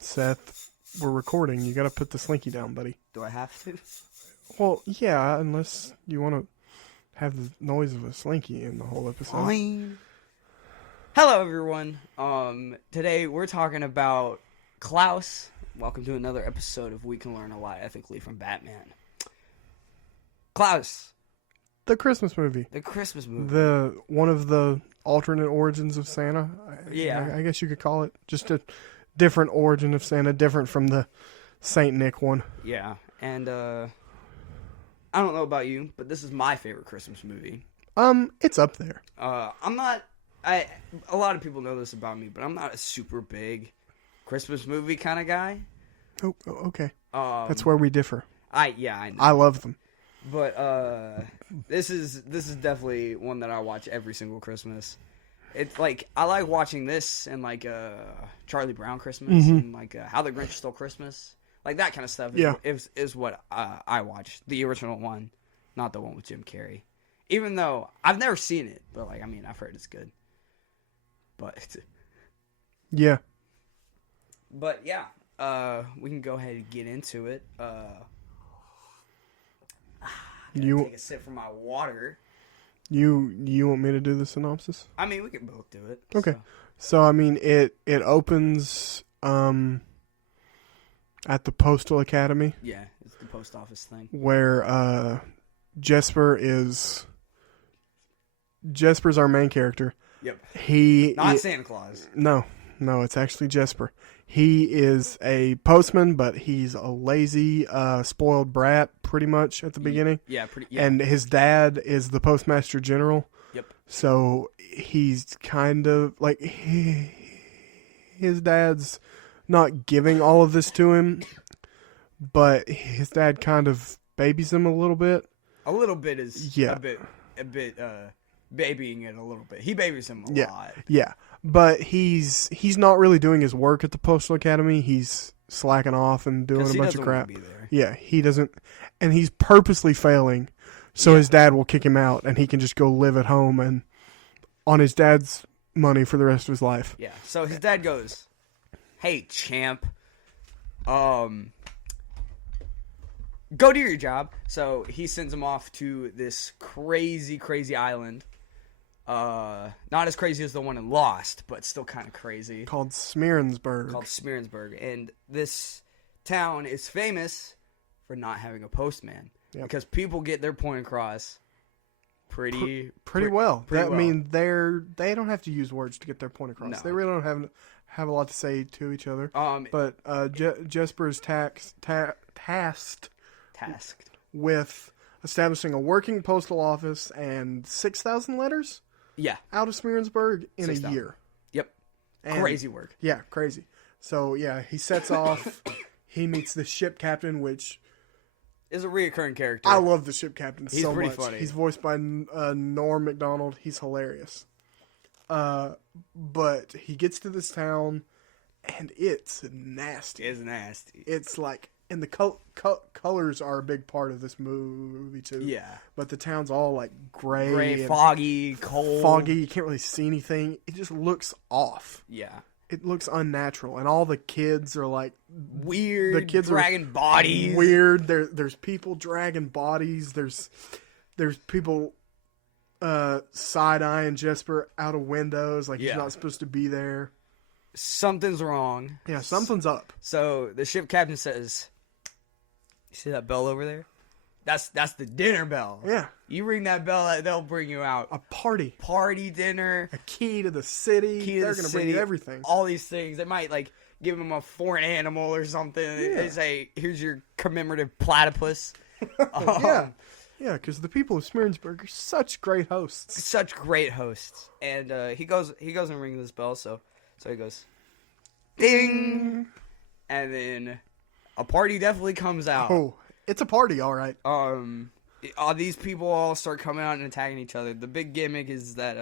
Seth, we're recording. You gotta put the slinky down, buddy. Do I have to? Well, yeah, unless you want to have the noise of a slinky in the whole episode. Fine. Hello, everyone. Today we're talking about Klaus. Welcome to another episode of We Can Learn a Lot Ethically from Batman. Klaus. The Christmas movie. The Christmas movie. One of the alternate origins of Santa. Yeah. I guess you could call it. Just a different origin of Santa, different from the Saint Nick one. Yeah, and I don't know about you, but this is my favorite Christmas movie. It's up there. I'm not. A lot of people know this about me, but I'm not a super big Christmas movie kind of guy. Oh, okay. That's where we differ. I know. I love them. But this is definitely one that I watch every single Christmas. It's like I like watching this and like Charlie Brown Christmas and like How the Grinch Stole Christmas, like that kind of stuff. Is what I watch. The original one, not the one with Jim Carrey. Even though I've never seen it, but like I've heard it's good. But yeah, we can go ahead and get into it. You take a sip from my water. You want me to do the synopsis? We can both do it. Okay. So it opens at the Postal Academy. Yeah, it's the post office thing. Where Jesper's our main character. Yep. Not Santa Claus. No, it's actually Jesper. He is a postman, but he's a lazy, spoiled brat, pretty much at the beginning. Yeah, And his dad is the postmaster general. Yep. So he's kind of like his dad's not giving all of this to him, but his dad kind of babies him a little bit. A little bit is a bit babying it a little bit. He babies him a lot. Yeah. But he's not really doing his work at the Postal Academy. He's slacking off and doing a bunch of crap. Yeah, he doesn't, and he's purposely failing, so his dad will kick him out, and he can just go live at home and on his dad's money for the rest of his life. Yeah. So his dad goes, "Hey, champ, go do your job." So he sends him off to this crazy, crazy island. Not as crazy as the one in Lost, but still kind of crazy. Called Smearensburg. And this town is famous for not having a postman. Yep. Because people get their point across pretty well. They don't have to use words to get their point across. No. They really don't have a lot to say to each other. But Jesper is tasked with establishing a working postal office and 6,000 letters. Yeah. Out of Smearensburg in 6,000. A year. Yep. And crazy work. Yeah, crazy. So, he sets off. He meets the ship captain, which is a reoccurring character. I love the ship captain so much. He's pretty funny. He's voiced by Norm Macdonald. He's hilarious. But he gets to this town, and it's nasty. It's nasty. It's like... And the colors are a big part of this movie, too. Yeah. But the town's all, like, gray, foggy, cold. Foggy, you can't really see anything. It just looks off. Yeah. It looks unnatural. And all the kids are, like... Weird, the kids dragging bodies. Weird. There's people dragging bodies. There's people side-eyeing Jesper out of windows like he's not supposed to be there. Something's wrong. Yeah, something's up. So the ship captain says... You see that bell over there? That's the dinner bell. Yeah. You ring that bell, they'll bring you out. A party. Party dinner. A key to the city. They're going to bring you everything. All these things. They might, like, give him a foreign animal or something. Yeah. They say, here's your commemorative platypus. Yeah, because the people of Smearensburg are such great hosts. Such great hosts. And he goes and rings this bell, so he goes, ding! And then... a party definitely comes out. Oh, it's a party, all right. All these people all start coming out and attacking each other. The big gimmick is that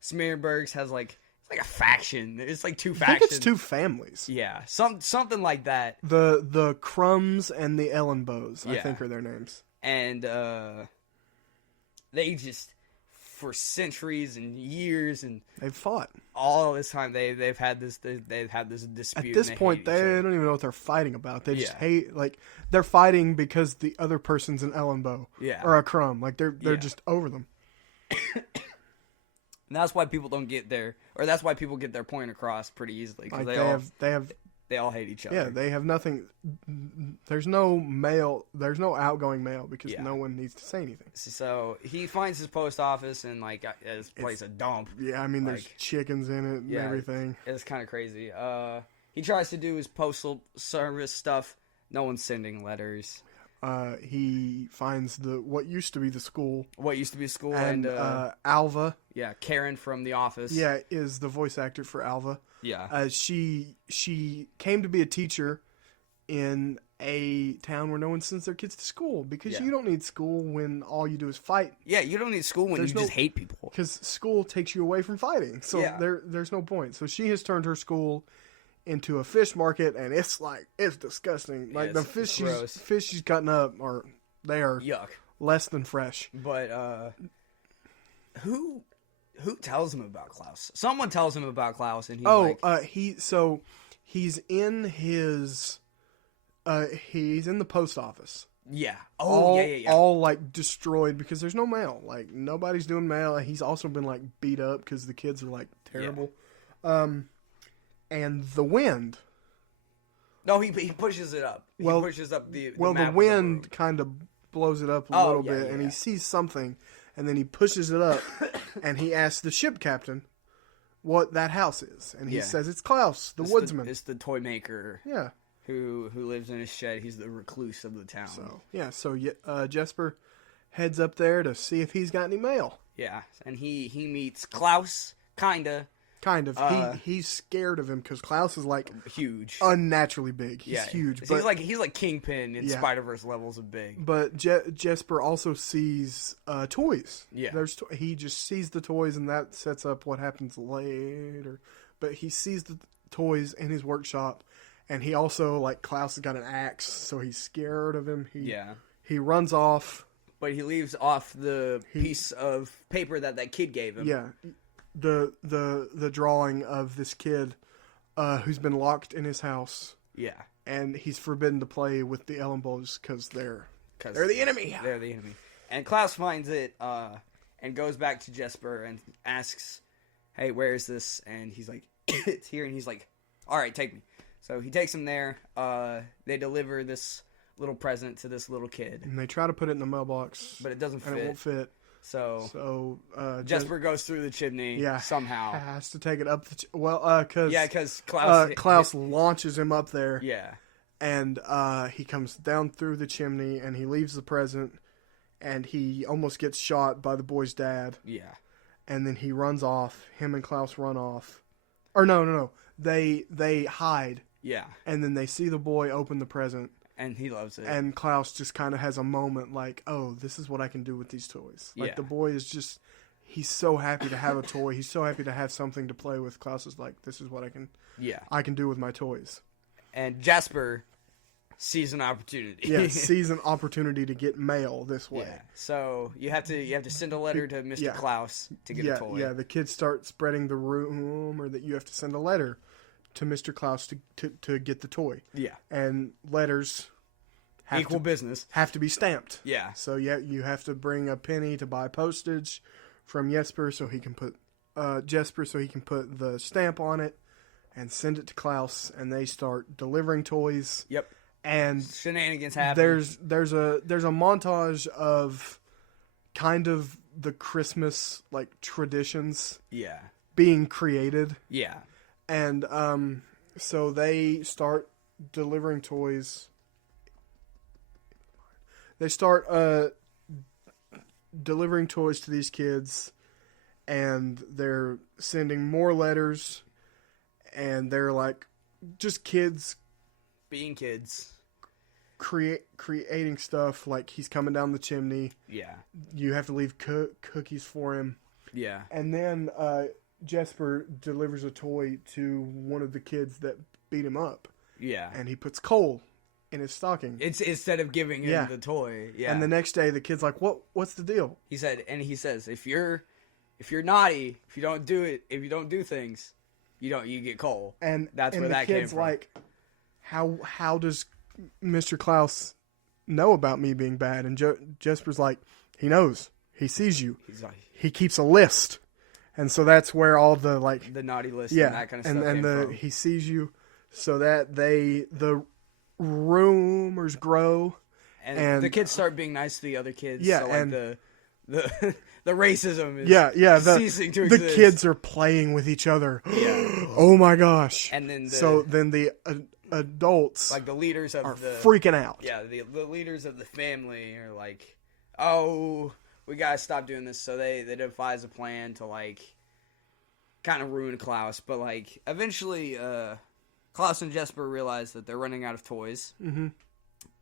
Smearensburg has like like a faction. It's like two I factions. think it's two families. Yeah, something like that. The Crumbs and the Ellenbows, I Yeah. think, are their names. And they just, for centuries and years and They've fought. all this time, they've had this dispute. At this point, they don't even know what they're fighting about. They just hate, like, they're fighting because the other person's an Ellenbow or a Crumb. Like, they're just over them. And that's why people don't get there, or that's why people get their point across pretty easily, because Like, they all hate each other. Yeah, they have nothing. There's no outgoing mail because no one needs to say anything. So he finds his post office and like his place a dump. Yeah, I mean, there's chickens in it and everything. It's kind of crazy. He tries to do his postal service stuff. No one's sending letters. He finds what used to be the school. And Alva. Yeah, Karen from The Office. Yeah, is the voice actor for Alva. Yeah. She came to be a teacher in a town where no one sends their kids to school because you don't need school when all you do is fight. Yeah, you don't need school when you just hate people. Because school takes you away from fighting. So there's no point. So she has turned her school into a fish market, and it's disgusting. Like, the fish she's cutting up they are yuck, less than fresh. But who tells him about Klaus? Someone tells him about Klaus, and he's in his he's in the post office. Yeah. All like destroyed because there's no mail. Like, nobody's doing mail. He's also been like beat up because the kids are like terrible. And the wind. No, he pushes it up. He pushes up the the wind kind of blows it up a little bit, and he sees something, and then he pushes it up, and he asks the ship captain what that house is, and he says it's Klaus, the woodsman. It's the toy maker. Yeah. Who lives in his shed. He's the recluse of the town. So Jesper heads up there to see if he's got any mail. Yeah, and he meets Klaus, Kind of. He's scared of him because Klaus is like huge, unnaturally big. He's huge. But he's like Kingpin in Spider-Verse levels of big. But Jesper also sees toys. Yeah, he just sees the toys, and that sets up what happens later. But he sees the toys in his workshop, and he also, like, Klaus has got an axe, so he's scared of him. He runs off, but he leaves off the piece of paper that kid gave him. Yeah. The drawing of this kid who's been locked in his house. Yeah. And he's forbidden to play with the Ellenbows because they're the enemy. They're the enemy. And Klaus finds it and goes back to Jesper and asks, hey, where is this? And he's like, it's here. And he's like, all right, take me. So he takes him there. They deliver this little present to this little kid. And they try to put it in the mailbox. But it doesn't fit. And it won't fit. So Jesper goes through the chimney somehow. Has to take it up because Klaus launches him up there. Yeah. And he comes down through the chimney and he leaves the present and he almost gets shot by the boy's dad. Yeah. And then he runs off. Him and Klaus run off. Or no. They hide. Yeah. And then they see the boy open the present. And he loves it. And Klaus just kind of has a moment like, oh, this is what I can do with these toys. Like, the boy is just, he's so happy to have a toy. He's so happy to have something to play with. Klaus is like, this is what I can do with my toys. And Jesper sees an opportunity. Yeah, sees an opportunity to get mail this way. Yeah. So you have to send a letter to Mr. Klaus to get a toy. Yeah, the kids start spreading the rumor that you have to send a letter to Mr. Klaus to get the toy. Yeah. And letters have to be stamped. Yeah. So you have to bring a penny to buy postage from Jesper so he can put the stamp on it and send it to Klaus, and they start delivering toys. Yep. And shenanigans happen. There's a montage of kind of the Christmas like traditions being created. Yeah. And so they start delivering toys. They start delivering toys to these kids, and they're sending more letters, and they're like just kids being kids, creating stuff. Like, he's coming down the chimney. Yeah. You have to leave cookies for him. Yeah. And then Jesper delivers a toy to one of the kids that beat him up. Yeah. And he puts coal in his stocking. It's instead of giving him the toy. Yeah. And the next day the kid's like, what's the deal? He says, if you're naughty, if you don't do things, you get coal. And that's where that came from. The kid's like, how does Mr. Klaus know about me being bad? And Jesper's like, he knows. He sees you. He's like, he keeps a list. And so that's where all the like the naughty list and that kind of stuff came from. He sees you, so that the rumors grow, and the kids start being nice to the other kids. Yeah, so like and the racism is ceasing to exist. The kids are playing with each other. Yeah. Oh my gosh. And then the adults, like the leaders of are freaking out. Yeah, the leaders of the family are like, oh, we gotta stop doing this. So they devise a plan to like kind of ruin Klaus. But like eventually, Klaus and Jesper realize that they're running out of toys,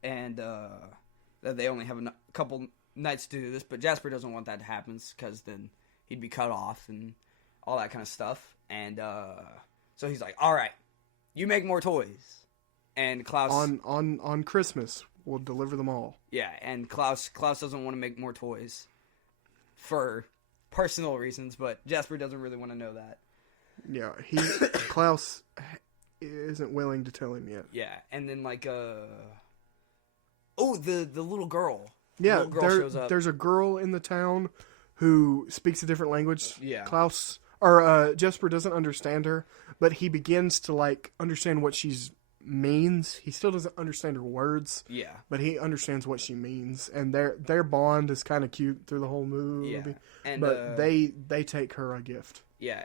and that they only have a couple nights to do this. But Jesper doesn't want that to happen because then he'd be cut off and all that kind of stuff. And so he's like, "All right, you make more toys." And Klaus on Christmas, we'll deliver them all. Yeah, and Klaus doesn't want to make more toys for personal reasons, but Jesper doesn't really want to know that. Yeah, Klaus isn't willing to tell him yet. Yeah, and then like the little girl. Yeah, the little girl shows up. There's a girl in the town who speaks a different language. Yeah. Jesper doesn't understand her, but he begins to like understand what she's means. He still doesn't understand her words. Yeah. But he understands what she means, and their bond is kind of cute through the whole movie. Yeah. And but they take her a gift. Yeah.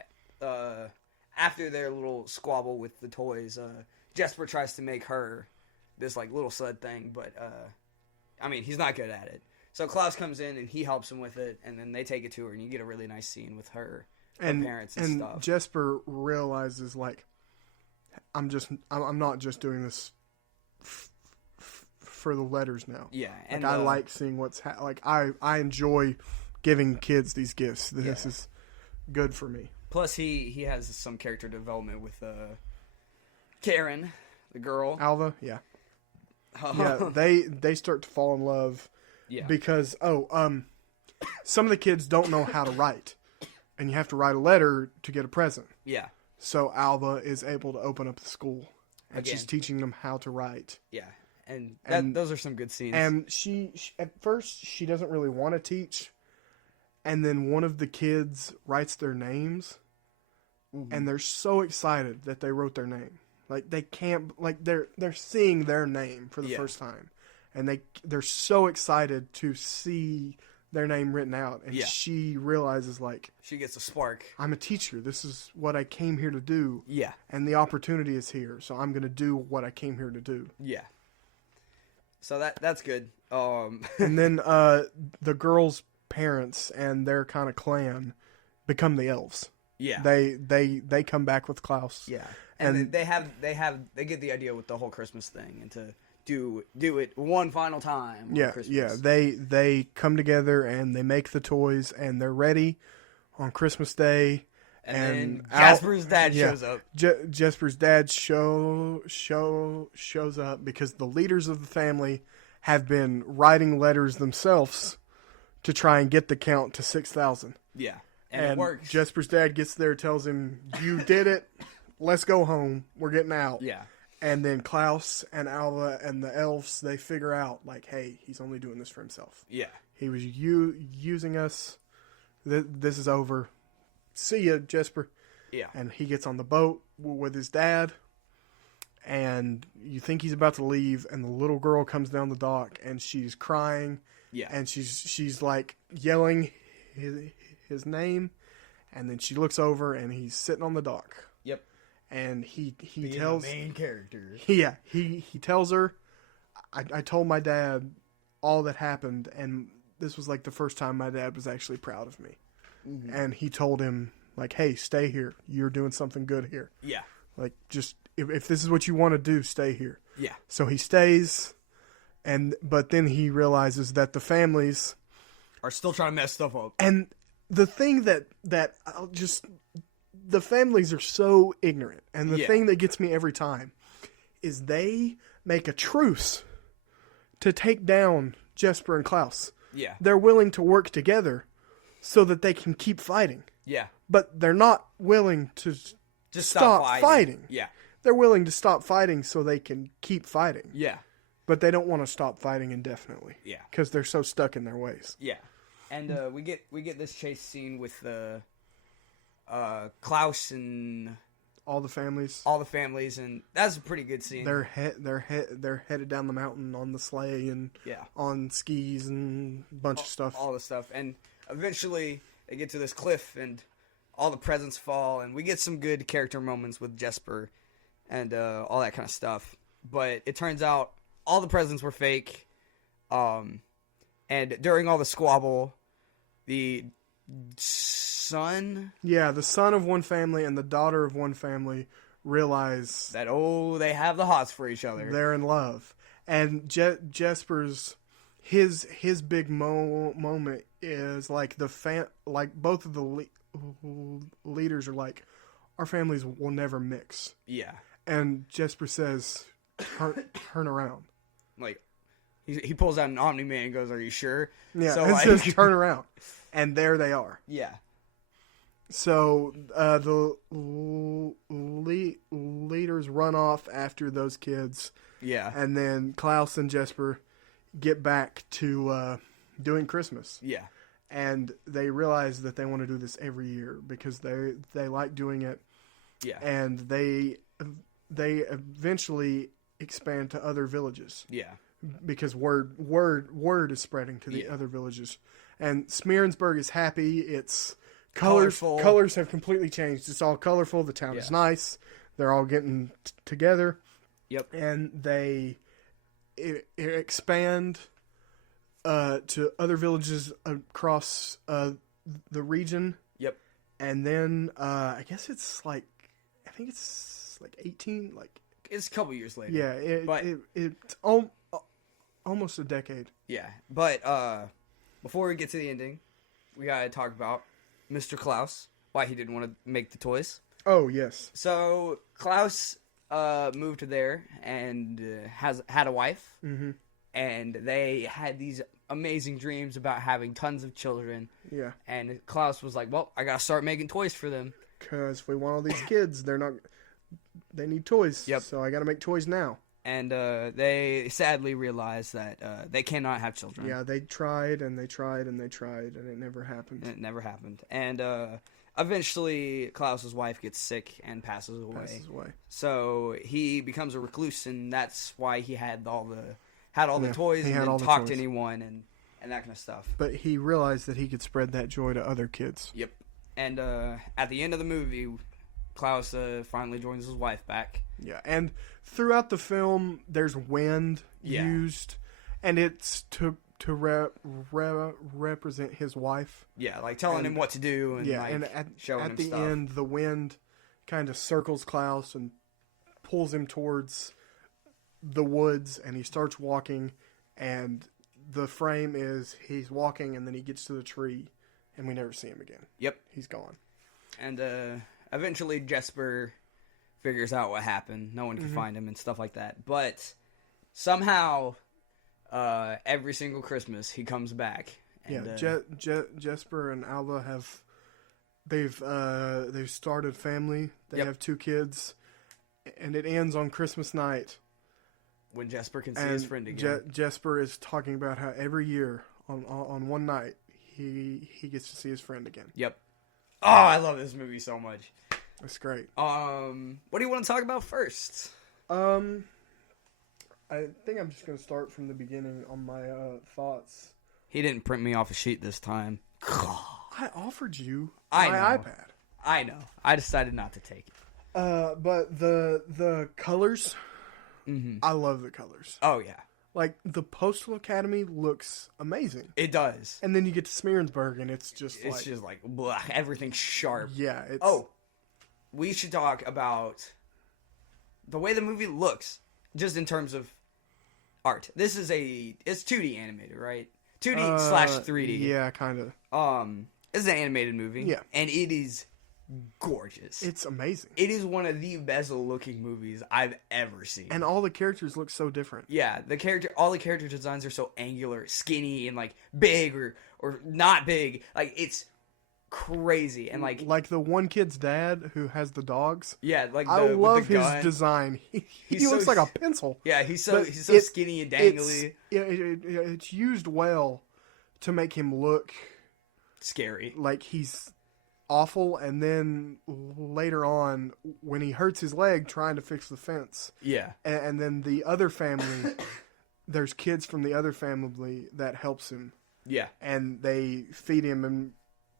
After their little squabble with the toys, Jesper tries to make her this like little sled thing, but I mean, he's not good at it. So Klaus comes in and he helps him with it, and then they take it to her, and you get a really nice scene with her parents and stuff. Jesper realizes like, I'm not just doing this for the letters now. Yeah, and I like seeing what's I enjoy giving kids these gifts. This is good for me. Plus, he has some character development with Karen, the girl. Alva, yeah. Yeah, they start to fall in love. Yeah. Because some of the kids don't know how to write, and you have to write a letter to get a present. Yeah. So Alva is able to open up the school, and Again. she's teaching them how to write. Yeah, and those are some good scenes. And she at first she doesn't really want to teach, and then one of the kids writes their names, and they're so excited that they wrote their name. Like they can't, like they're seeing their name for the first time, and they're so excited to see their name written out, and she realizes like she gets a spark. I'm a teacher. This is what I came here to do. Yeah, and the opportunity is here, so I'm going to do what I came here to do. Yeah. So that's good. And then the girl's parents and their kind of clan become the elves. Yeah, they come back with Klaus. Yeah, and they get the idea with the whole Christmas thing and to do it one final time. Yeah, Christmas. yeah. They come together and they make the toys and they're ready on Christmas Day. And then Jasper's dad shows up. Jasper's dad shows up because the leaders of the family have been writing letters themselves to try and get the count to 6,000. Yeah, and it works. Jasper's dad gets there, tells him, "You did it. Let's go home. We're getting out." Yeah. And then Klaus and Alva and the elves, they figure out, like, hey, he's only doing this for himself. Yeah. He was using us. This is over. See ya, Jesper. Yeah. And he gets on the boat with his dad, and you think he's about to leave, and the little girl comes down the dock, and she's crying. Yeah. And she's like yelling his name, and then she looks over, and he's sitting on the dock. Yep. And he Being tells the main character. Yeah, he tells her, I told my dad all that happened, and this was like the first time my dad was actually proud of me. Mm-hmm. And he told him, like, hey, stay here. You're doing something good here. Yeah. Like, just, if this is what you want to do, stay here. Yeah. So he stays, but then he realizes that the families are still trying to mess stuff up. And the thing that I'll just the families are so ignorant, and the Yeah. thing that gets me every time is they make a truce to take down Jesper and Klaus. Yeah. They're willing to work together so that they can keep fighting, Yeah. but they're not willing to Just stop fighting. Yeah. They're willing to stop fighting so they can keep fighting, Yeah. but they don't want to stop fighting indefinitely. Yeah. Because they're so stuck in their ways. Yeah. And we get this chase scene with Klaus and All the families. all the families, and that's a pretty good scene. They're headed down the mountain on the sleigh and Yeah. on skis and a bunch of stuff. All the stuff, and eventually they get to this cliff, and all the presents fall, and we get some good character moments with Jesper, and all that kind of stuff. But it turns out all the presents were fake, and during all the squabble, the son Yeah, the son of one family and the daughter of one family realize that they have the hots for each other. they're in love, and Jesper's his big moment is like like both of the leaders are like, our families will never mix, Yeah, and Jesper says, turn around. like he pulls out an Omni Man and goes, "Are you sure?" Yeah, So, it like, says turn around, and there they are. yeah, So the leaders run off after those kids, yeah, and then Klaus and Jesper get back to doing Christmas, yeah, and they realize that they want to do this every year because they like doing it, yeah, and they eventually expand to other villages yeah, because word is spreading to the Yeah. other villages, and Smearensburg is happy. It's Colorful. Colors have completely changed. It's all colorful. The town is Yeah. nice. They're all getting together. Yep. And they expand to other villages across the region. Yep. And then I think it's like 18. Like It's a couple years later. yeah, it's almost a decade. Yeah, but before we get to the ending, we gotta talk about Mr. Klaus, why he didn't want to make the toys. Oh yes. So Klaus moved there and had a wife, Mm-hmm. and they had these amazing dreams about having tons of children. Yeah. And Klaus was like, "Well, I gotta start making toys for them." Because we want all these kids. They need toys. Yep. So I got to make toys now. And they sadly realized that they cannot have children. Yeah, they tried and they tried and they tried and it never happened. And it never happened. And eventually, Klaus's wife gets sick and passes away. So he becomes a recluse, and that's why he had all the toys and didn't talk to anyone and that kind of stuff. But he realized that he could spread that joy to other kids. Yep. And at the end of the movie, Klaus finally joins his wife back. Yeah, and throughout the film, there's wind used, and it's to represent his wife. Yeah, like telling him what to do, and and showing him at the stuff. end, the wind kind of circles Klaus and pulls him towards the woods, and he starts walking, and the frame is he's walking, and then he gets to the tree, and we never see him again. Yep. He's gone. And eventually Jesper figures out what happened. No one can find him and stuff like that. But somehow, every single Christmas, he comes back. And, Jesper and Alba they've started family. They have 2 kids, and it ends on Christmas night when Jesper can see his friend again. Jesper is talking about how every year on one night he gets to see his friend again. Yep. Oh, I love this movie so much. That's great. What do you want to talk about first? I think I'm just going to start from the beginning on my thoughts. He didn't print me off a sheet this time. I offered you my iPad. I know. I decided not to take it. But the colors, I love the colors. Oh, yeah. Like, the Postal Academy looks amazing. It does. And then you get to Smearensburg, and it's just like blah, everything's sharp. Yeah. We should talk about the way the movie looks, just in terms of art. It's 2D animated, right? 2D / 3D. Yeah, kind of. This is an animated movie. Yeah. And it is gorgeous. It's amazing. It is one of the best looking movies I've ever seen. And all the characters look so different. Yeah, all the character designs are so angular, skinny, and like big or not big. Like it's crazy. And like the one kid's dad who has the dogs. Yeah, like I love his design. He looks like a pencil. Yeah, he's so skinny and dangly. It's used well to make him look scary. Like he's awful, and then later on when he hurts his leg trying to fix the fence. Yeah. And then the other family, there's kids from the other family that helps him. Yeah. And they feed him and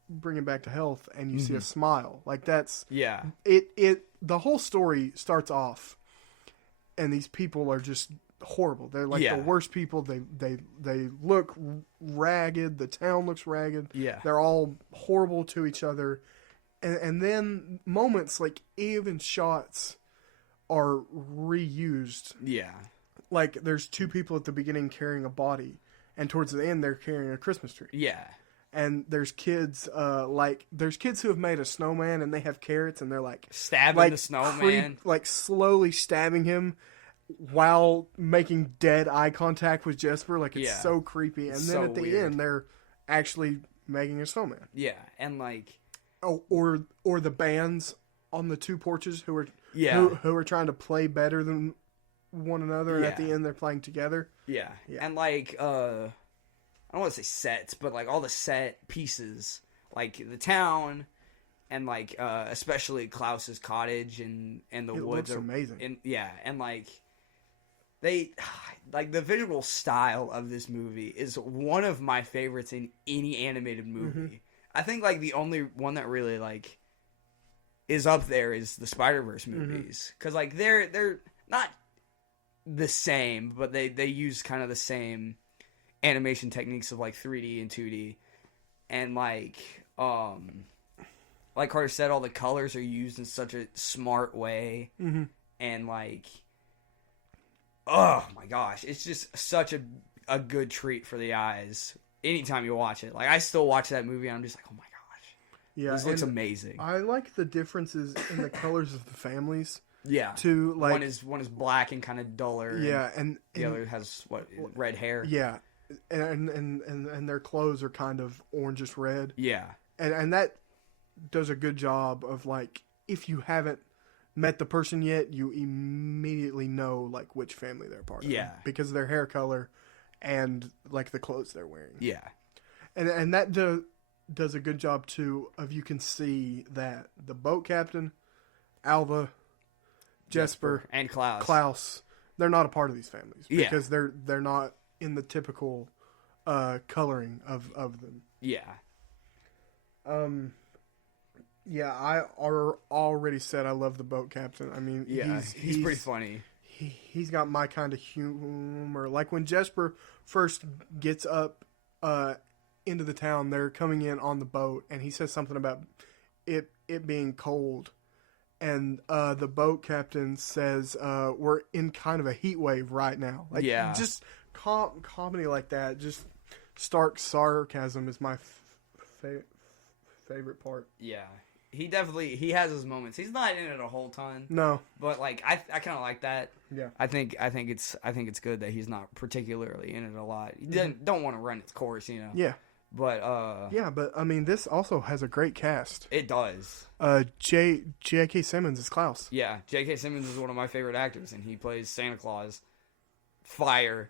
bring him back to health, and you see a smile. Like that's the whole story starts off and these people are just horrible. They're like the worst people. They look ragged. The town looks ragged. Yeah. They're all horrible to each other. And then moments like even shots are reused. Yeah. Like there's two people at the beginning carrying a body, and towards the end they're carrying a Christmas tree. Yeah. And there's kids who have made a snowman and they have carrots and they're like stabbing the snowman, slowly stabbing him while making dead eye contact with Jesper. Like it's so creepy. And then at the end they're actually making a snowman. Yeah, and like or the bands on the two porches who are who are trying to play better than one another, and at the end they're playing together. Yeah. And like I don't want to say sets, but like all the set pieces, like the town, and like especially Klaus's cottage and the woods looks amazing. And like they like the visual style of this movie is one of my favorites in any animated movie. Mm-hmm. I think like the only one that really like is up there is the Spider-Verse movies, because like they're not the same, but they use kind of the same animation techniques of like 3D and 2D, and like Carter said, all the colors are used in such a smart way, and like, oh my gosh, it's just such a good treat for the eyes anytime you watch it. Like I still watch that movie and I'm just like, oh my gosh, this looks amazing. I like the differences in the colors of the families. Yeah. To like one is black and kind of duller. Yeah, and the other has red hair. Yeah. And their clothes are kind of orangish red. Yeah. And that does a good job of like, if you haven't met the person yet, you immediately know like which family they're part of. Yeah. Because of their hair color and like the clothes they're wearing. Yeah. And that does a good job too of, you can see that the boat captain, Alva, Jesper and Klaus, they're not a part of these families because they're not in the typical coloring of them. Yeah. Yeah, I already said I love the boat captain. I mean, he's pretty funny. He's got my kind of humor. Like when Jesper first gets up into the town, they're coming in on the boat, and he says something about it being cold. And the boat captain says, we're in kind of a heat wave right now. Like, just comedy like that, just stark sarcasm is my favorite part. Yeah. He has his moments. He's not in it a whole ton. No. But like I kind of like that. Yeah. I think it's good that he's not particularly in it a lot. He don't want to run its course, you know. Yeah. But but I mean, this also has a great cast. It does. J.K. Simmons is Klaus. Yeah, J.K. Simmons is one of my favorite actors, and he plays Santa Claus. Fire.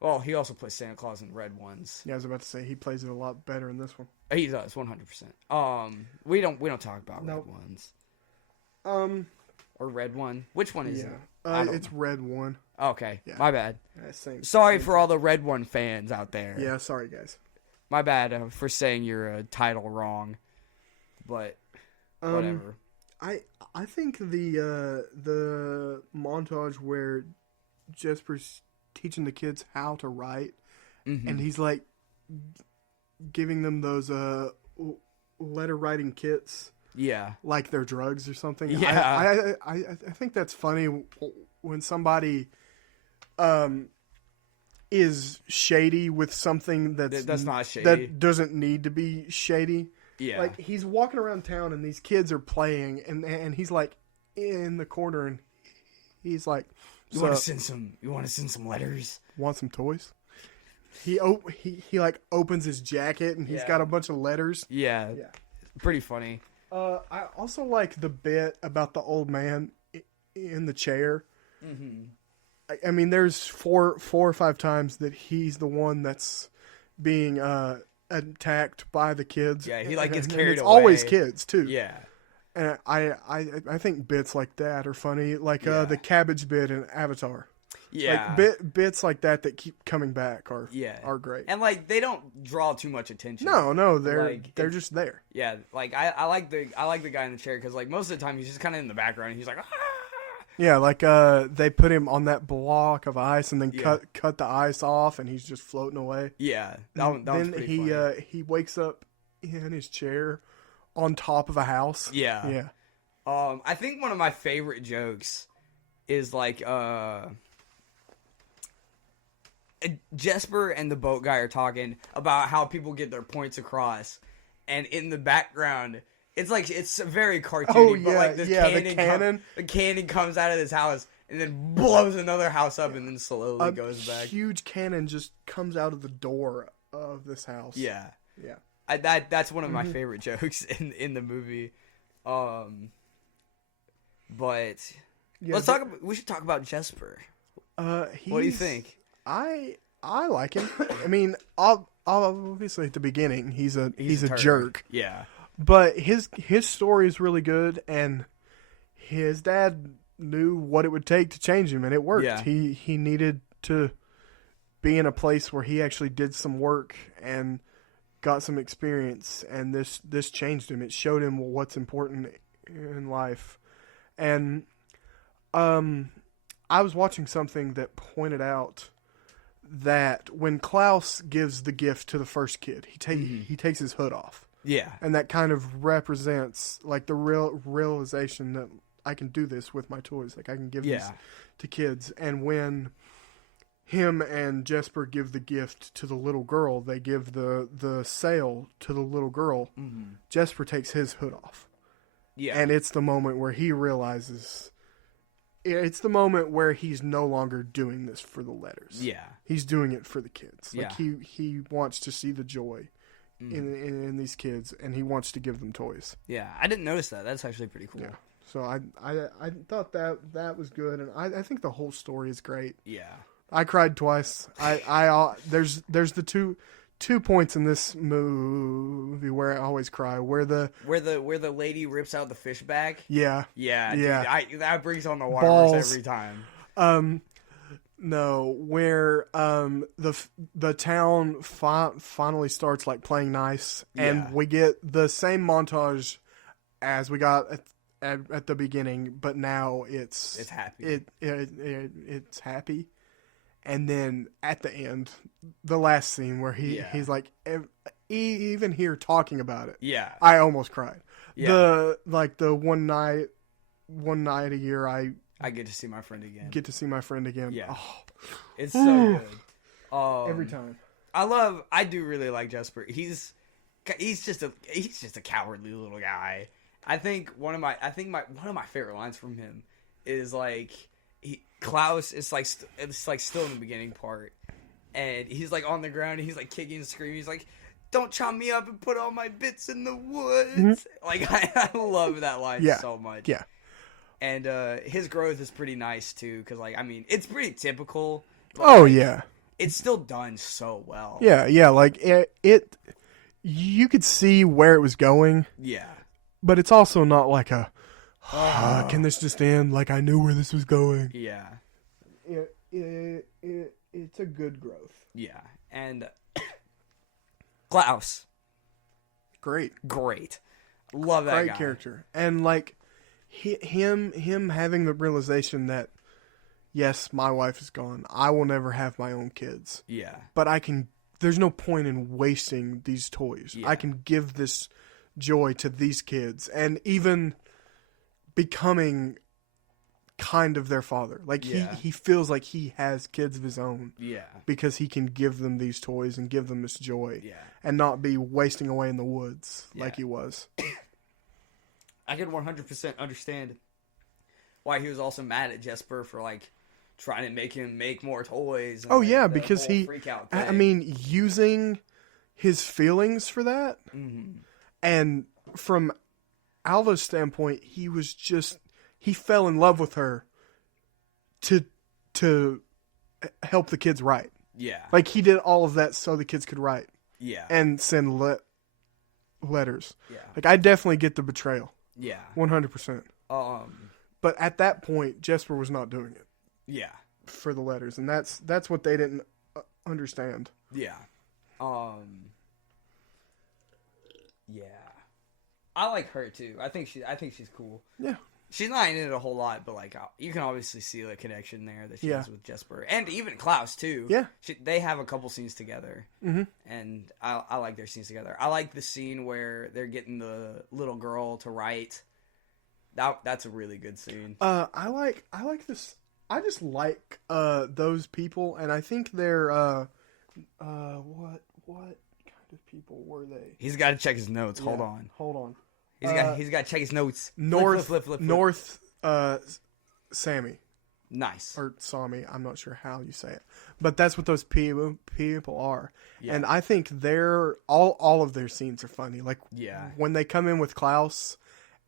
Well, he also plays Santa Claus in Red Ones. Yeah, I was about to say he plays it a lot better in this one. He does, 100%. We don't talk about Red Ones. Or Red One. Which one is it? It's Red One. Okay, my bad. Same. Sorry for all the Red One fans out there. Yeah, sorry guys. My bad for saying your title wrong, but whatever. I think the montage where Jesper's teaching the kids how to write, and he's like giving them those letter writing kits, like they're drugs or something. Yeah, I think that's funny when somebody is shady with something that's not shady, that doesn't need to be shady. Yeah. Like, he's walking around town, and these kids are playing, and he's, like, in the corner, and he's like, You want to send some letters? Want some toys? He like, opens his jacket, and he's got a bunch of letters. Yeah. Pretty funny. I also like the bit about the old man in the chair. Mm-hmm. I mean, there's four or five times that he's the one that's being attacked by the kids. Yeah, he like gets carried away. It's always kids too. Yeah. And I think bits like that are funny, like the cabbage bit in Avatar. Yeah, like bits like that keep coming back are great. And like they don't draw too much attention. No, they're just there. Yeah, like I like the guy in the chair because like most of the time he's just kind of in the background. And he's like, ah! Yeah, like they put him on that block of ice and then cut the ice off, and he's just floating away. Yeah, that was pretty funny. He wakes up in his chair on top of a house. Yeah. I think one of my favorite jokes is like Jesper and the boat guy are talking about how people get their points across, and in the background, it's very cartoony. But like the cannon comes out of this house and then blows another house up and then slowly goes back. A huge cannon just comes out of the door of this house. Yeah. That's one of my favorite jokes in the movie. But we should talk about Jesper. What do you think? I like him. I mean, obviously at the beginning he's a jerk. Yeah. But his story is really good, and his dad knew what it would take to change him, and it worked. Yeah. He needed to be in a place where he actually did some work and got some experience, and this changed him. It showed him what's important in life. And I was watching something that pointed out that when Klaus gives the gift to the first kid, he takes his hood off. Yeah. And that kind of represents like the realization that I can do this with my toys. Like I can give these to kids. And when him and Jesper give the gift to the little girl, they give the sail to the little girl. Mm-hmm. Jesper takes his hood off. Yeah. And it's the moment where he realizes... It's the moment where he's no longer doing this for the letters. Yeah. He's doing it for the kids. Like he wants to see the joy in these kids, and he wants to give them toys. Yeah, I didn't notice that. That's actually pretty cool. Yeah. So I thought that was good, and I think the whole story is great. Yeah. I cried twice. There's the two points in this movie where I always cry. Where the lady rips out the fish bag. Yeah. Yeah. Dude, that brings on the waterworks every time. No, where the town finally starts like playing nice, and we get the same montage as we got at the beginning, but now it's happy. It's happy. And then at the end, the last scene where he's like, even here talking about it, I almost cried. Yeah. The one night a year I get to see my friend again. Yeah, oh. It's so good. Every time. I do really like Jesper. He's just a cowardly little guy. I think one of my favorite lines from him is like. Klaus is like it's like still in the beginning part, and he's like on the ground and he's like kicking and screaming. He's like, "Don't chop me up and put all my bits in the woods." Mm-hmm. Like I love that line so much. Yeah, and his growth is pretty nice too, because like I mean it's pretty typical. It's still done so well. Yeah, like it. You could see where it was going. Yeah, but it's also not like a. Can this just end? Like I knew where this was going. Yeah. It's a good growth. Yeah. And Klaus. Great. Love that guy. Great character. And like him having the realization that yes, my wife is gone. I will never have my own kids. Yeah. But there's no point in wasting these toys. Yeah. I can give this joy to these kids, and even becoming kind of their father. Like he feels like he has kids of his own. Yeah. Because he can give them these toys and give them this joy. Yeah. And not be wasting away in the woods like he was. I can 100% understand why he was also mad at Jesper for like trying to make him make more toys. And, because I mean, using his feelings for that. Mm-hmm. And from Alva's standpoint, he fell in love with her to help the kids write. Yeah. Like he did all of that so the kids could write. Yeah. And send letters. Yeah. Like I definitely get the betrayal. Yeah. 100%. But at that point, Jesper was not doing it. Yeah. For the letters, and that's what they didn't understand. Yeah. Yeah. I like her too. I think she's cool. Yeah. She's not in it a whole lot, but like you can obviously see the connection there that she has with Jesper, and even Klaus too. Yeah. They have a couple scenes together, and I like their scenes together. I like the scene where they're getting the little girl to write. That's a really good scene. I like this. I just like those people, and I think they're what kind of people were they? He's got to check his notes. Yeah. Hold on. He's got to check his notes. North Sammy. Nice. Or Sami, I'm not sure how you say it. But that's what those people are. Yeah. And I think all of their scenes are funny. Like when they come in with Klaus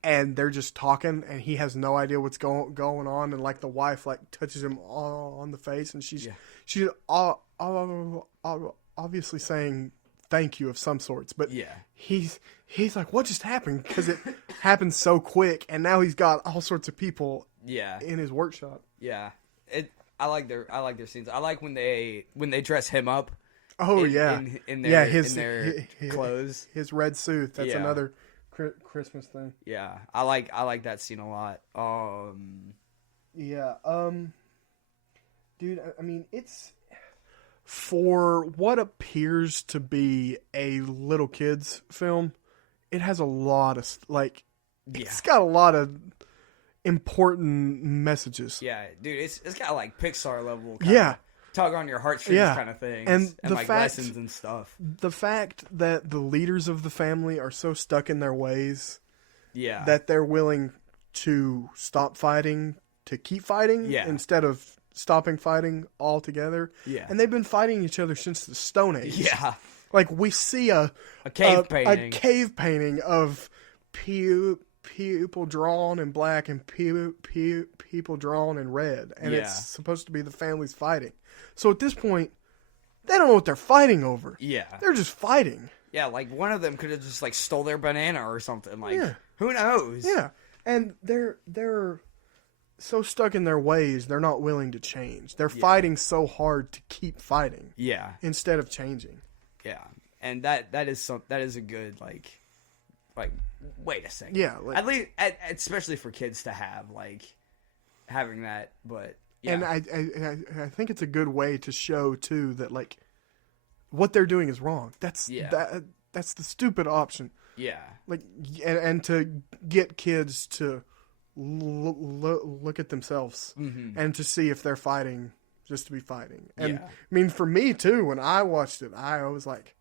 and they're just talking and he has no idea what's going on, and like the wife like touches him on the face, and she's obviously saying thank you of some sorts, but he's like, what just happened? Because it happened so quick, and now he's got all sorts of people in his workshop. Yeah, I like their scenes. I like when they dress him up. Oh in their clothes, his red suit. That's another Christmas thing. Yeah, I like that scene a lot. Dude, I mean, it's for what appears to be a little kids film. It has a lot of it's got a lot of important messages. Yeah, dude, it's got like Pixar level. Tug on your heartstrings kind of things, and like lessons and stuff. The fact that the leaders of the family are so stuck in their ways, that they're willing to stop fighting to keep fighting, instead of stopping fighting altogether. Yeah, and they've been fighting each other since the Stone Age. Yeah, like we see a cave painting of people drawn in black and people drawn in red, and it's supposed to be the families fighting. So at this point, they don't know what they're fighting over. Yeah, they're just fighting. Yeah, like one of them could have just like stole their banana or something. Like who knows? Yeah, and they're so stuck in their ways, they're not willing to change. They're fighting so hard to keep fighting. Yeah, instead of changing. Yeah, and that is a good like wait a second. Yeah, at least especially for kids to have having that, but. Yeah. And I think it's a good way to show too that like what they're doing is wrong. That's the stupid option. Yeah. Like and to get kids to look at themselves and to see if they're fighting just to be fighting. And I mean, for me too, when I watched it, I was like,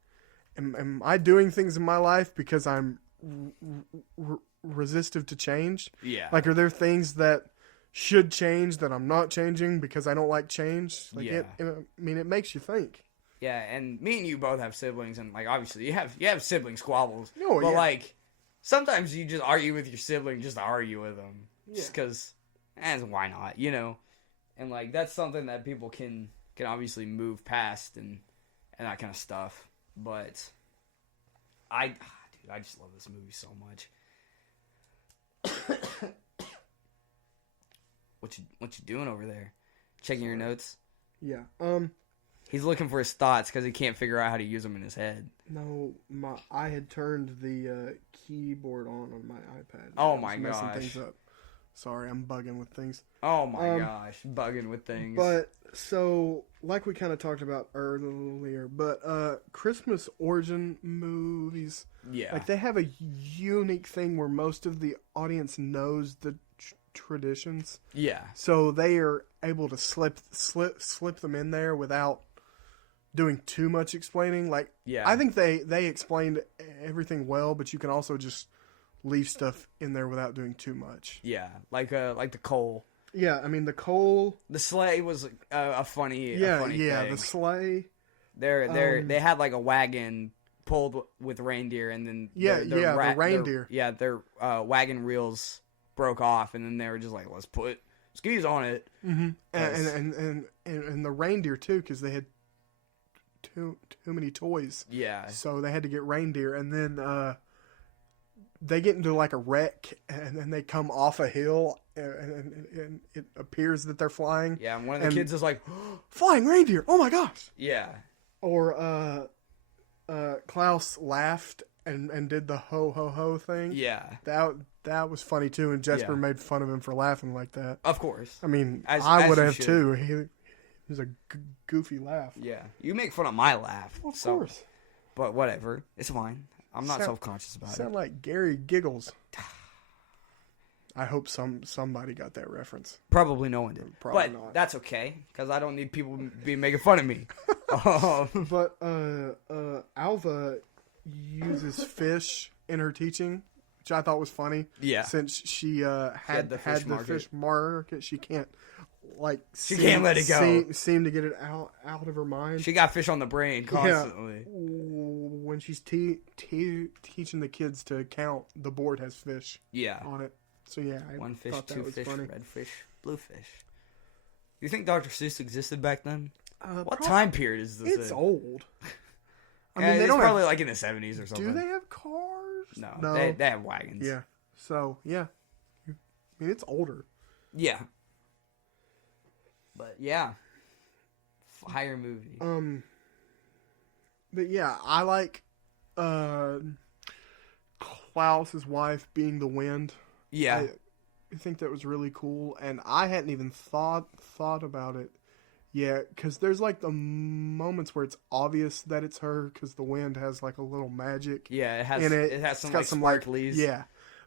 am I doing things in my life because I'm resistive to change? Yeah. Like, are there things that should change that I'm not changing because I don't like change? Like it makes you think. Yeah, and me and you both have siblings, and like obviously you have sibling squabbles. Oh, but like sometimes you just argue with your sibling just to argue with them, just because, why not, you know? And like that's something that people can obviously move past and that kind of stuff. But I just love this movie so much. What you doing over there? Checking your notes? Yeah. He's looking for his thoughts because he can't figure out how to use them in his head. No, I had turned the keyboard on my iPad. Oh my gosh. Messing things up. Sorry, I'm bugging with things. Oh my gosh, bugging with things. But so, like we kind of talked about earlier, but Christmas origin movies, like they have a unique thing where most of the audience knows the traditions. Yeah. So they are able to slip them in there without doing too much explaining. Like, I think they explained everything well, but you can also just leave stuff in there without doing too much. Yeah, like the coal. Yeah, I mean the coal. The sleigh was a funny. Yeah, thing. the sleigh. They had like a wagon pulled with reindeer, and then the reindeer. Their wagon reels broke off, and then they were just like, let's put skis on it. Mm-hmm. And the reindeer too, because they had too many toys. Yeah. So they had to get reindeer, and then they get into like a wreck, and then they come off a hill, and it appears that they're flying. Yeah, and one of the kids is like, flying reindeer! Oh my gosh! Yeah. Or Klaus laughed and did the ho ho ho thing. Yeah. That was funny too, and Jesper made fun of him for laughing like that. Of course. I mean, I would have too. He was a goofy laugh. Yeah. You make fun of my laugh. Well, of course. But whatever. It's fine. I'm not self-conscious about it. Sound like Gary Giggles. I hope somebody got that reference. Probably no one did. Probably not. That's okay, because I don't need people be making fun of me. But Alva uses fish in her teaching, which I thought was funny. Yeah. Since she had the fish market, she can't can't let it go. Seem to get it out of her mind. She got fish on the brain constantly. Yeah. When she's teaching the kids to count, the board has fish. On it. So yeah, one fish, two fish, funny. Red fish, blue fish. You think Dr. Seuss existed back then? What time period is this? It's old. I mean, they don't probably like in the 70s or something. Do they have cars? No. They have wagons. Yeah. So yeah, I mean it's older. Yeah. But yeah, fire movie. But yeah, I like Klaus's wife being the wind. Yeah, I think that was really cool, and I hadn't even thought about it yet, because there's like the moments where it's obvious that it's her, because the wind has like a little magic. Yeah, it has. In it. It has some got some sparklies. Yeah,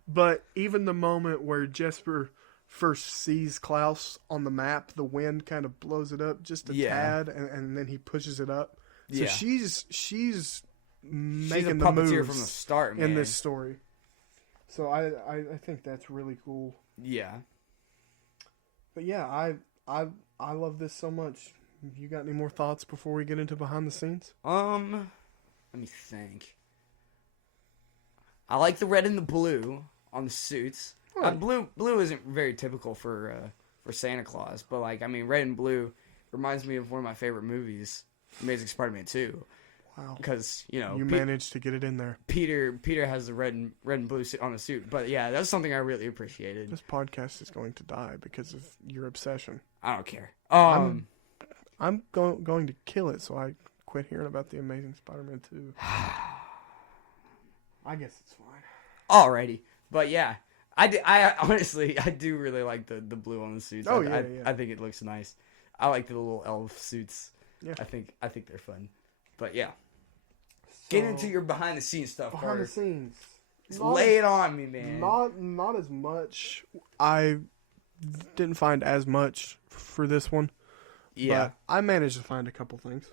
but even the moment where Jesper first sees Klaus on the map, the wind kind of blows it up just a tad, and then he pushes it up. So she's making the moves from the start, man. in this story. So I think that's really cool. Yeah. But yeah, I love this so much. You got any more thoughts before we get into behind the scenes? Let me think. I like the red and the blue on the suits. Blue isn't very typical for Santa Claus, but like, I mean, red and blue reminds me of one of my favorite movies, Amazing Spider-Man 2. Wow. Because, you know, managed to get it in there. Peter has the red and blue suit on the suit, but yeah, that's something I really appreciated. This podcast is going to die because of your obsession. I don't care. I'm going to kill it, so I quit hearing about the Amazing Spider-Man 2. I guess it's fine. Alrighty, but yeah. I honestly, I do really like the blue on the suits. Oh, I think it looks nice. I like the little elf suits. Yeah. I think they're fun. But yeah. Get into your behind the scenes stuff, Behind Carter. the scenes. Lay it on me, man. Not as much. I didn't find as much for this one. Yeah. But I managed to find a couple things.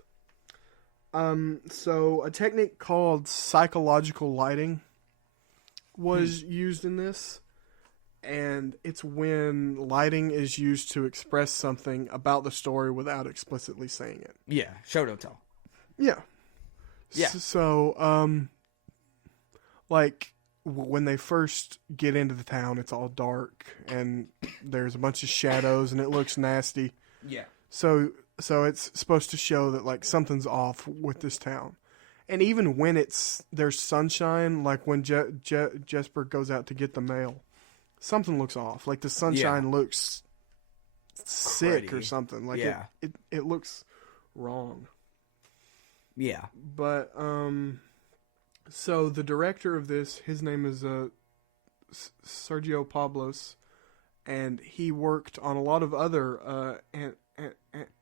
So a technique called psychological lighting was used in this. And it's when lighting is used to express something about the story without explicitly saying it. Yeah, show don't tell. Yeah. Yeah. So, like, when they first get into the town, it's all dark, and there's a bunch of shadows, and it looks nasty. Yeah. So it's supposed to show that, like, something's off with this town. And even when there's sunshine, like when Jesper goes out to get the mail, something looks off. Like the sunshine looks sick or something. Like it looks wrong. Yeah. But so the director of this, his name is Sergio Pablos, and he worked on a lot of other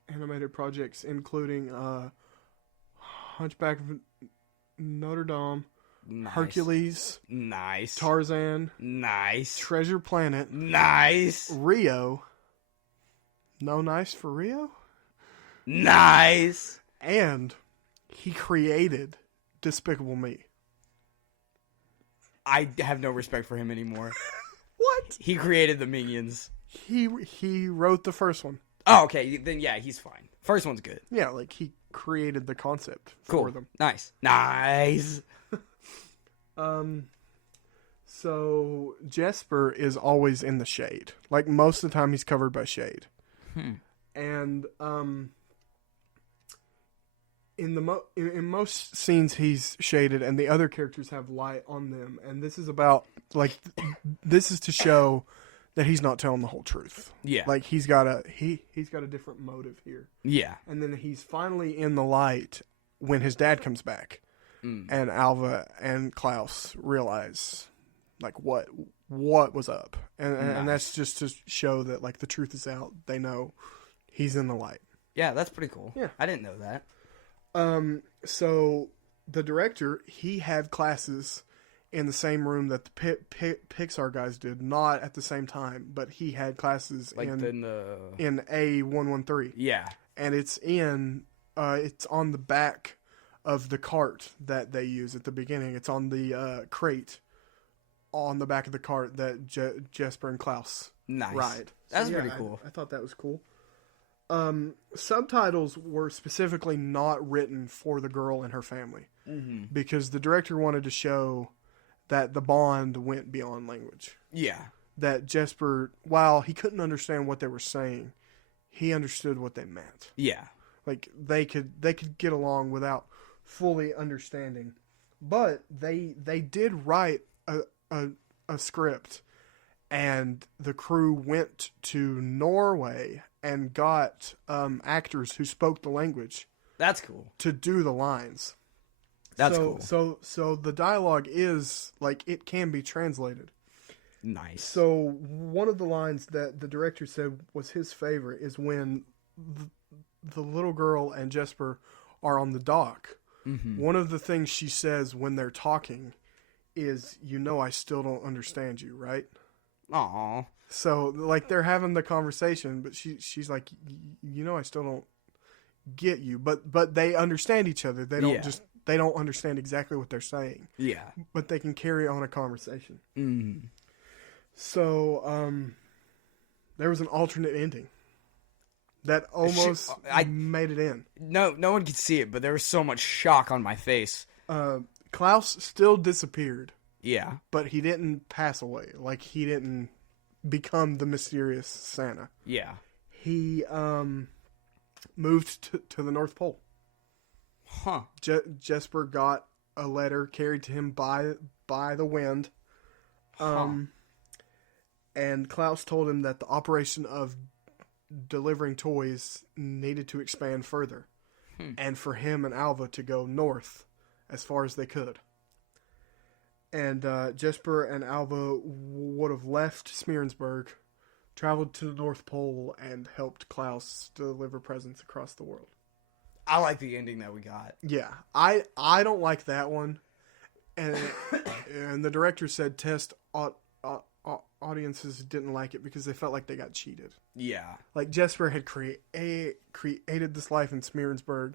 animated projects, including Hunchback of Notre Dame, Nice. Hercules. Nice. Tarzan. Nice. Treasure Planet. Nice. Rio. No nice for Rio? Nice. And he created Despicable Me. I have no respect for him anymore. What? He created the Minions. He wrote the first one. Oh, okay. Then yeah, he's fine. First one's good. Yeah, like he created the concept Cool. for them. Nice. Nice. So Jesper is always in the shade. Like most of the time he's covered by shade. And in most scenes he's shaded and the other characters have light on them, and this is about this is to show that he's not telling the whole truth. Yeah. Like he's got a different motive here. Yeah. And then he's finally in the light when his dad comes back. And Alva and Klaus realize like what was up. And that's just to show that like the truth is out. They know he's in the light. Yeah, that's pretty cool. Yeah. I didn't know that. So the director, he had classes in the same room that the Pixar guys did, not at the same time, but he had classes in A113. Yeah. And it's on the back of the cart that they use at the beginning. It's on the crate on the back of the cart that Jesper and Klaus ride. That's pretty cool. I thought that was cool. Subtitles were specifically not written for the girl and her family because the director wanted to show that the bond went beyond language. Yeah. That Jesper, while he couldn't understand what they were saying, he understood what they meant. Yeah. Like they could get along without fully understanding. But they did write a script, and the crew went to Norway and got actors who spoke the language. That's cool. To do the lines. That's cool. So the dialogue is like it can be translated. Nice. So one of the lines that the director said was his favorite is when the little girl and Jesper are on the dock. One of the things she says when they're talking is, I still don't understand you, right? Aww. So, like, they're having the conversation, but she's like, I still don't get you. But they understand each other. They don't they don't understand exactly what they're saying. Yeah. But they can carry on a conversation. Mm. So, there was an alternate ending that almost made it in. No one could see it, but there was so much shock on my face. Klaus still disappeared. Yeah. But he didn't pass away. Like, he didn't become the mysterious Santa. Yeah. He moved to the North Pole. Huh. Jesper got a letter carried to him by the wind. And Klaus told him that the operation of delivering toys needed to expand further. And for him and Alva to go north as far as they could. And Jesper and Alva would have left Smearensburg, traveled to the North Pole, and helped Klaus deliver presents across the world. I like the ending that we got. Yeah, I don't like that one, and the director said audiences didn't like it because they felt like they got cheated. Yeah, like Jesper had created this life in Smearensburg,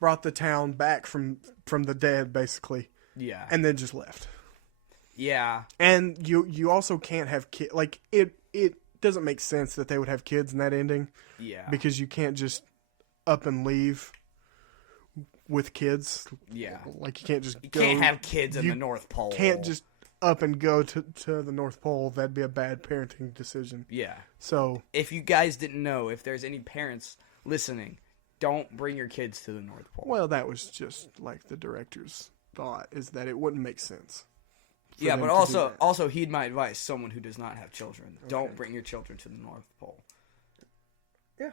brought the town back from the dead, basically. Yeah, and then just left. Yeah, and you also can't have kids. Like it doesn't make sense that they would have kids in that ending. Yeah, because you can't just up and leave with kids. Yeah, like you can't just can't have kids in the North Pole. Can't just up and go to the North Pole. That'd be a bad parenting decision. Yeah. So if you guys didn't know, if there's any parents listening, don't bring your kids to the North Pole. Well, that was just like the director's thought, is that it wouldn't make sense. Yeah, but also heed my advice. Someone who does not have children, don't bring your children to the North Pole. Yeah.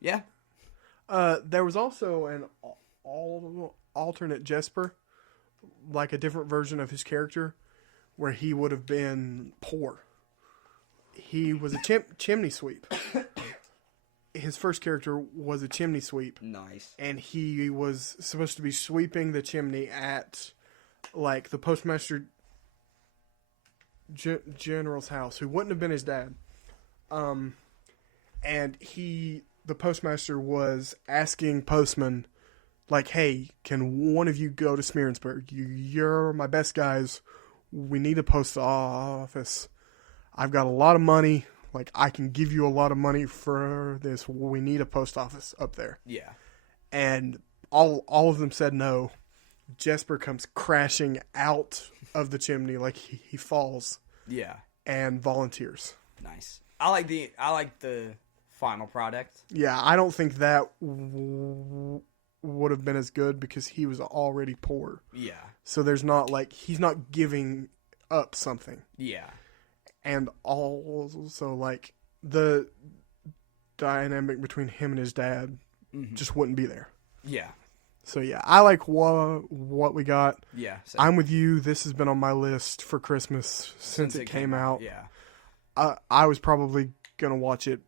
Yeah. There was also an alternate Jesper, like a different version of his character, where he would have been poor. He was a chimney sweep. His first character was a chimney sweep. Nice. And he was supposed to be sweeping the chimney at like the postmaster general's house, who wouldn't have been his dad. And the postmaster was asking postmen, like, hey, can one of you go to Smearensburg? You're my best guys. We need a post office. I've got a lot of money. Like, I can give you a lot of money for this. We need a post office up there. Yeah. And all of them said no. Jesper comes crashing out of the chimney, like he falls. Yeah. And volunteers. Nice. I like the final product. Yeah, I don't think that would have been as good because he was already poor. Yeah. So there's not like he's not giving up something. Yeah. And also like the dynamic between him and his dad just wouldn't be there. Yeah. So yeah, I like what we got. Yeah. Same. I'm with you. This has been on my list for Christmas since it came out. Yeah. I was probably gonna watch it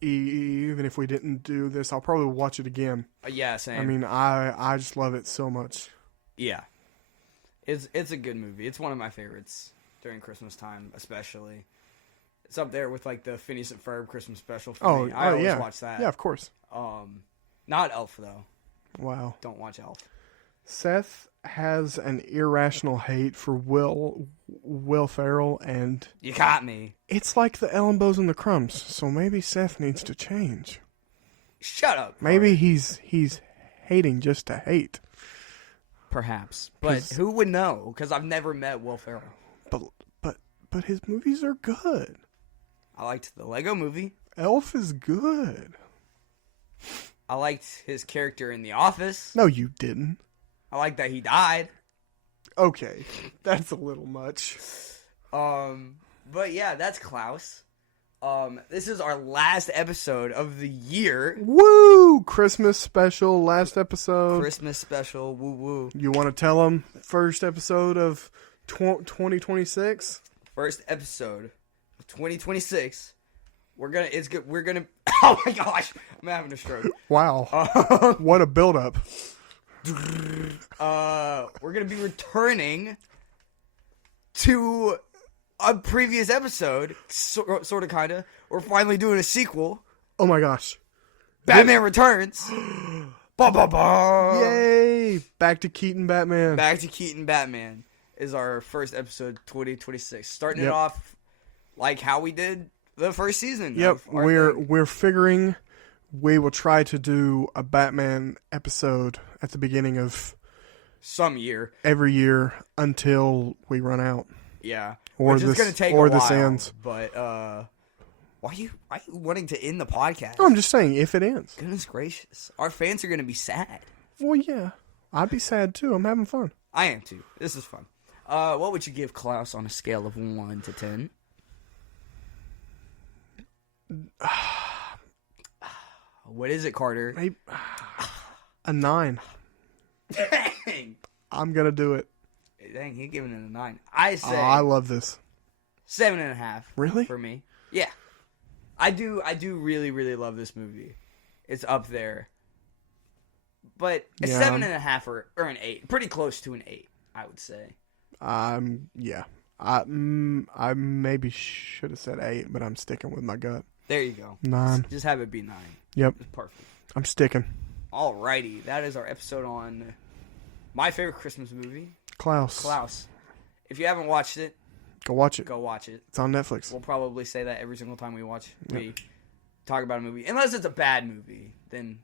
even if we didn't do this. I'll probably watch it again. Yeah, same. I mean, I just love it so much. Yeah. It's a good movie. It's one of my favorites during Christmas time, especially. It's up there with like the Phineas and Ferb Christmas special for me. I always watch that. Yeah, of course. Not Elf though. Wow. Don't watch Elf. Seth has an irrational hate for Will Ferrell, and you got me. It's like the Ellenbows and the Crumbs, so maybe Seth needs to change. Shut up. Maybe he's hating just to hate. Perhaps, but who would know? Because I've never met Will Ferrell. But his movies are good. I liked the Lego Movie. Elf is good. I liked his character in The Office. No, you didn't. I like that he died. Okay, that's a little much. But yeah, that's Klaus. This is our last episode of the year. Woo! Christmas special, last episode. Christmas special, woo woo. You want to tell them first episode of 2026? First episode of 2026. We're gonna. Oh my gosh, I'm having a stroke. Wow, what a build-up. We're gonna be returning to a previous episode, sort of, kinda. We're finally doing a sequel. Oh my gosh, Batman Returns. Ba ba ba! Yay! Back to Keaton Batman. Back to Keaton Batman is our first episode, 2026. Starting it off like how we did the first season. Yep, we're figuring we will try to do a Batman episode at the beginning of some year, every year until we run out. Yeah, or which this is going to take or a this while, ends. But why are you wanting to end the podcast? No, I'm just saying if it ends. Goodness gracious, our fans are going to be sad. Well, yeah, I'd be sad too. I'm having fun. I am too. This is fun. What would you give Klaus on a scale of 1 to 10? What is it, Carter? Maybe a 9. Dang. I'm gonna do it. Dang, he's giving it a 9. I say. Oh, I love this. 7.5. Really? For me, yeah. I do really, really love this movie. It's up there, but a 7.5 or an 8, pretty close to an 8, I would say. Yeah. I maybe should have said 8, but I'm sticking with my gut. There you go. 9. Just have it be 9. Yep. It's perfect. I'm sticking. Alrighty, that is our episode on my favorite Christmas movie, Klaus. If you haven't watched it, go watch it. Go watch it. It's on Netflix. We'll probably say that every single time we talk about a movie, unless it's a bad movie. Then,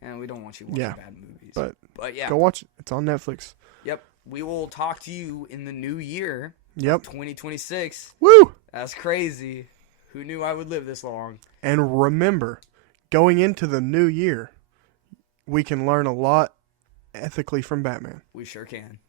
and we don't want you watching bad movies. But yeah, go watch it. It's on Netflix. Yep. We will talk to you in the new year. Yep. 2026. Woo! That's crazy. Who knew I would live this long? And remember, going into the new year, we can learn a lot ethically from Batman. We sure can.